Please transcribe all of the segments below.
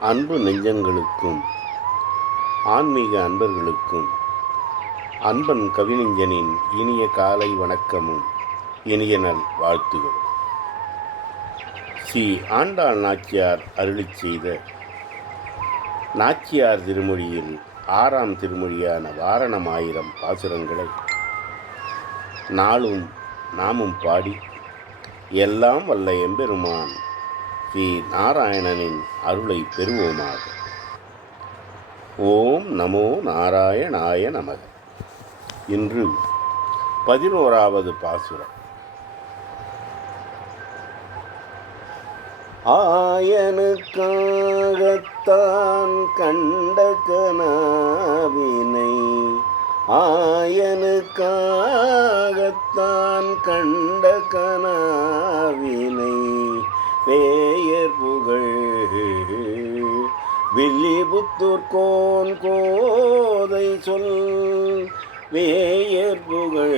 அன்பு நெஞ்சங்களுக்கும் ஆன்மீக அன்பர்களுக்கும் அன்பன் கவிஞனின் இனிய காலை வணக்கமும் இனிய நல் வாழ்த்துகளும். ஸ்ரீ ஆண்டாள் நாச்சியார் அருளிச் செய்த நாச்சியார் திருமொழியில் ஆறாம் திருமொழியான வாரணம் ஆயிரம் பாசுரங்களை நாளும் நாமும் பாடி எல்லாம் வல்ல எம்பெருமான் ஸ்ரீ நாராயணனின் அருளை பெறுவோமாக. ஓம் நமோ நாராயணாய நமக. இன்று பதினோராவது பாசுரம். ஆயனுக்காகத்தான் கண்ட கனாவினை ஆயனுக்காகத்தான் கண்ட கனாவினை பேயர் புகழ் வில்லிபுத்தூர் கோன் கோதை சொல் வேயர் புகழ்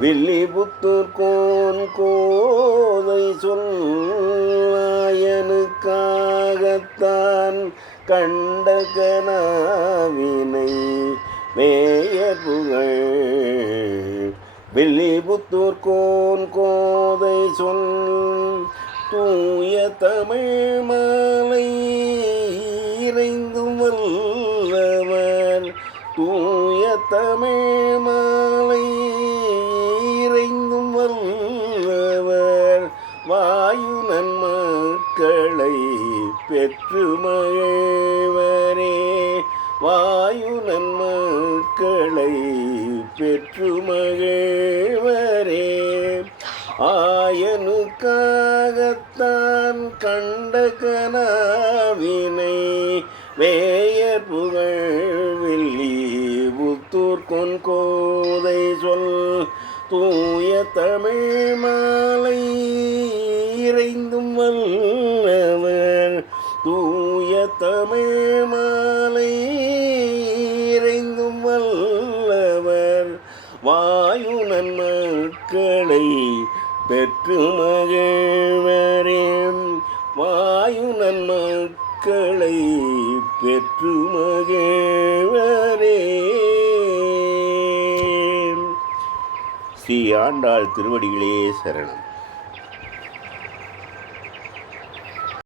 வில்லிபுத்தூர் கோன் கோதை சொல்லாயனுக்காகத்தான் கண்ட கனாவினை மேயர் புகழ் வில்லிபுத்தூர் கோன் கோதை சொல் தூய தமிழ் மாலை இறைந்து வல்லவர். தூய தமிழ் மாலை இறைந்தும் வல்லவர். வாயு நன்மக்களை பெற்று மகிழ்வரே. வாயு நன்மக்களை பெற்று மகிழ்வரே. ஆயனு நான் கண்டகனாவினை வேயர் புகழ்வில்லி புத்தூர் கொன்கோதை சொல் தூய தமிழ் மாலை இறைந்தும் வல்லவர். தூய தமிழ் மாலை இறைந்தும் வல்லவர். வாயு நன்மக்களை பெற்று மகிழ்வரே வாயு நன்மக்களை பெற்று மகிழ்வரே ஸ்ரீ ஆண்டாள் திருவடிகளே சரணம்.